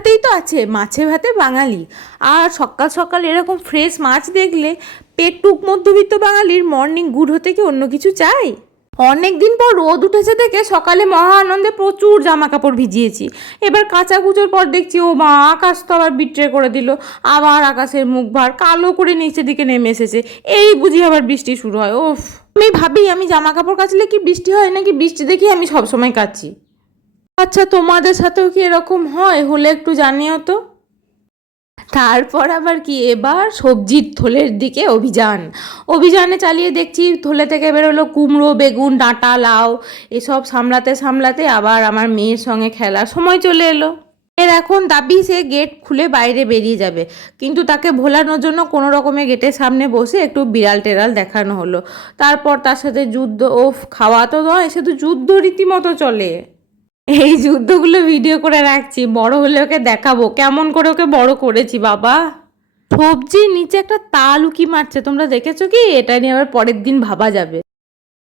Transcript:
কথাতেই তো আছে মাছে ভাতে বাঙালি। আর সকাল সকাল এরকম ফ্রেশ মাছ দেখলে পেটুক মধ্যবিত্ত বাঙালির মর্নিং গুড হতে কি অন্য কিছু চাই? অনেক দিন পর রোদ উঠেছে দেখে সকালে মহা আনন্দে প্রচুর জামা কাপড় ভিজিয়েছি। এবার কাঁচা কুচোর পর দেখছি ও মা, আকাশ তো আবার বিট্রে করে দিল। আবার আকাশের মুখ ভার কালো করে নিচের দিকে নেমে এসেছে। এই বুঝি আবার বৃষ্টি শুরু হয়। ওফ, আমি ভাবি আমি জামা কাপড় কাচলে কি বৃষ্টি হয়, নাকি বৃষ্টি দেখি আমি সবসময় কাচি। আচ্ছা, তোমাদের সাথেও কি এরকম হয়? হলে একটু জানিও তো। তারপর আবার কি, এবার সবজির থলের দিকে অভিযানে চালিয়ে দেখছি থলে থেকে বেরোলো কুমড়ো, বেগুন, ডাঁটা, লাউ। এসব সামলাতে সামলাতে আবার আমার মেয়ের সঙ্গে খেলার সময় চলে এলো। এর এখন দাবি সে গেট খুলে বাইরে বেরিয়ে যাবে, কিন্তু তাকে ভোলানোর জন্য কোনো রকমের গেটের সামনে বসে একটু বিড়াল টেরাল দেখানো হলো। তারপর তার সাথে যুদ্ধ। ওফ, খাওয়া তো নয়, শুধু যুদ্ধ রীতিমতো চলে। এই যুদ্ধগুলো ভিডিও করে রাখছি, বড় হলে ওকে দেখাবো কেমন করে ওকে বড় করেছি বাবা। সবজির নিচে একটা তাল উকি মারছে, তোমরা দেখেছো কি? এটা নিয়ে আবার পরের দিন ভাবা যাবে।